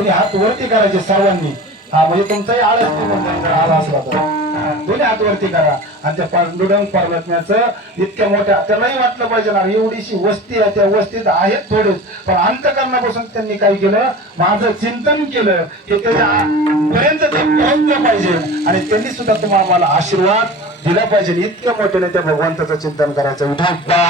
दोन्ही हात वरती करायचे सर्वांनी. हा म्हणजे तुमचाही आळस निघून जाईल जर आला असला तर. दोन्ही हात वरती करा आणि त्या पांडुरंग परमात्म्याचं इतक्या मोठ्या, त्यालाही वाटलं पाहिजे ना एवढीशी वस्ती आहे, त्या वस्तीत आहेत थोडेच, पण अंतकरणापासून त्यांनी काय केलं, माझं चिंतन केलं की त्याच्या पर्यंत ते पोहोचलं पाहिजे आणि त्यांनी सुद्धा तुम्हाला मला आशीर्वाद दिला पाहिजे. इतक्या मोठ्याने त्या भगवंताचं चिंतन करायचं. विठोबा